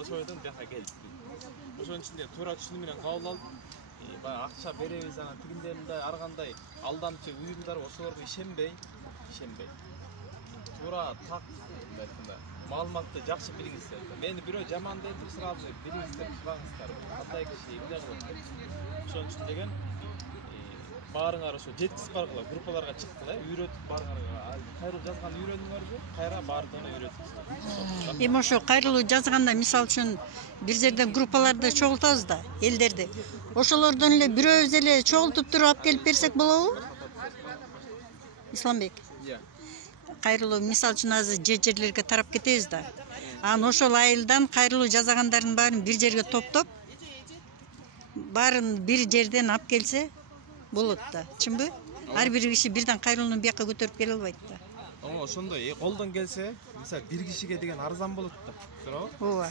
ошол жерден бияка келдик. Ошонун ичинде туура түшүнүү менен кабыл алып, баягы акча беребиз, анан тигиндей мындай ар кандай алдамчы уюмдар ошолорго ишенбей. Туура так мындай айтканда маалыматты жакшы билиңиздер. Мени бирөө жаман деп сразу билиңиздер, сураңыздар. Кандай киши эмне кылат деп. Ошон үчүн деген баарыңар ошо жеткизип баргыла, группаларга чыктыла, үйрөтүп баргыла. Кайрылуу жазган үйрөнүңөрбү? Кайра баардыгына үйрөтүңүздөр. Эми ошо кайрылуу жазганда мисалы үчүн бир жерден группаларды чогултабыз да, элдерди. Ошолордон эле бирөөбүз эле чогултуп туруп алып келип берсек болобу? Исламбек. Кайрылуу мисалы үчүн азыр жерлерге тарап кетебиз да. Анан ошол айылдан кайрылуу жасагандардын баарын бир жерге топтоп, баарын бир жерден алып келсе болот да. Чынбы? Ар бир киши бирден кайрылууну бияка көтөрүп келе албайт да. Ошондой колдон келсе, мисалы бир кишиге деген арзан болот да. Туурабы? Ооба.